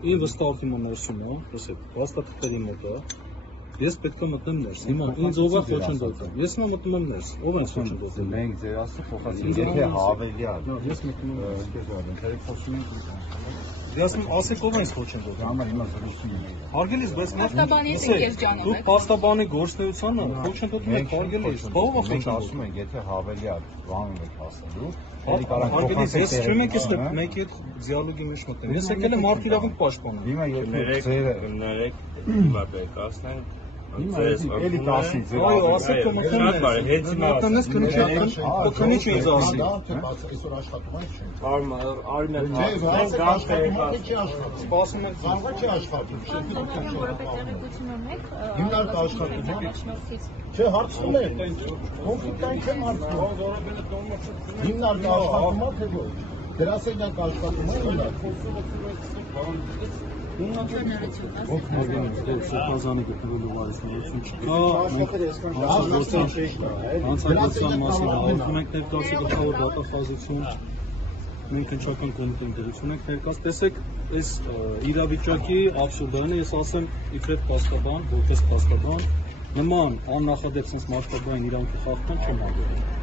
Ին վստահ հիմա ներսում է, տեսեք, հաստատքերի մոտ է։ Ես պետք է մտնեմ ներս։ Հիմա ինձ ով է խոչընդոտում։ Ես հիմա մտնում եմ ներս։ Ով է խոչընդոտում։ Մենք ձեր ասը փոխացինք, եթե հավելի է։ Ես մտնում եմ։ Դերեք խոսում ենք։ Ես ասեք ով է խոչընդոտում։ Համար հիմա զրուցում ենք։ Հարգելիս, բայց Պաստաբանից եք ես ջանում եք։ Դուք պաստաբանի գործնեությանը խոչընդոտում եք, հարգելիս։ Ով է Մենք ասում խոչընդոտում։ ենք, եթե հավելի է բանում եք ասելու, Հարգելիս, ես չեմ եք այստեղ մեկի հետ դիալոգի մեջ մտնում։ Ես եկել եմ մարդու իրավունք պաշտպանել։ Հիմա եթե Ներեք հիմա բեկասնենք էլի 10-ից Այո, ասեք ու մտնեմ ես քնիչ ինձ ասի։ Այսօր աշխատում եք չէ։ Արմեն Սպասում եք Զանգա չի աշխատում, շեֆի հիմնարկ աշխատում է։ Չէ, հարցնում եք։ Կոնֆլիկտային չեմ հարցնում։ Հիմնարկ աշխատում է թե ոչ։ Դրասենյակ աշխատում է Սուպազանի գտնվելու հարցնություն չկա, հանցագործության մասին հաղորդում ենք ներկայացի գլխավոր դատախազություն, մենք հնչական կոմիտեն դրություն ենք ներկայաց, տեսեք, այս իրավիճակի աբսուրդայինը ես ասեմ իբրև պաստաբան, որպես պաստաբան, նման աննախադեպ մարդաբային իրանքի խախտման չեմ անդրադառնում։